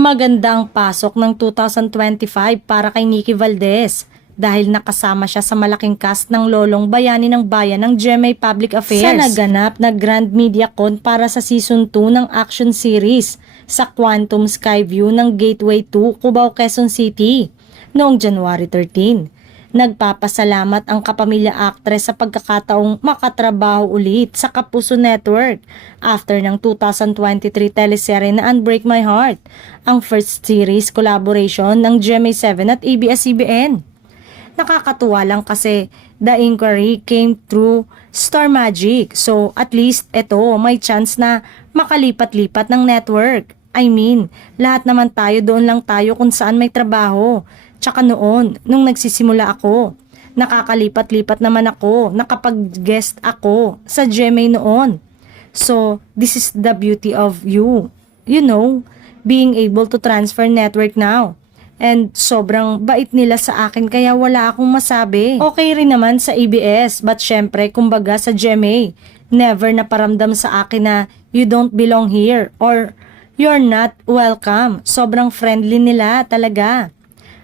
Magandang pasok ng 2025 para kay Nikki Valdez dahil nakasama siya sa malaking cast ng Lolong Bayani ng Bayan ng GMA Public Affairs sa naganap na Grand MediaCon para sa Season 2 ng action series sa Quantum Skyview ng Gateway 2, Cubao, Quezon City noong January 13. Nagpapasalamat ang kapamilya actress sa pagkakataong makatrabaho ulit sa Kapuso Network after ng 2023 teleserye na Unbreak My Heart, ang first series collaboration ng GMA7 at ABS-CBN. Nakakatuwa lang kasi the inquiry came through Star Magic, so at least ito may chance na makalipat-lipat ng network. I mean, lahat naman tayo doon lang tayo kung saan may trabaho. Tsaka noon, nung nagsisimula ako, nakakalipat-lipat naman ako, nakapag-guest ako sa GMA noon. So, this is the beauty of you. You know, being able to transfer network now. And sobrang bait nila sa akin kaya wala akong masabi. Okay rin naman sa ABS, but syempre, kumbaga sa GMA, never naparamdam sa akin na you don't belong here or you're not welcome. Sobrang friendly nila talaga.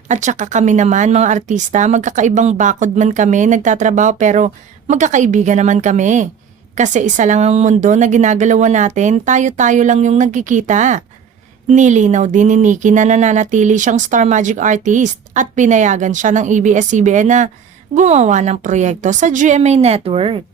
At saka kami naman mga artista, magkakaibang bakod man kami, nagtatrabaho pero magkakaibigan naman kami. Kasi isa lang ang mundo na ginagalawan natin, tayo-tayo lang yung nagkikita. Nilinaw din ni Nikki na nananatili siyang Star Magic artist at pinayagan siya ng ABS-CBN na gumawa ng proyekto sa GMA Network.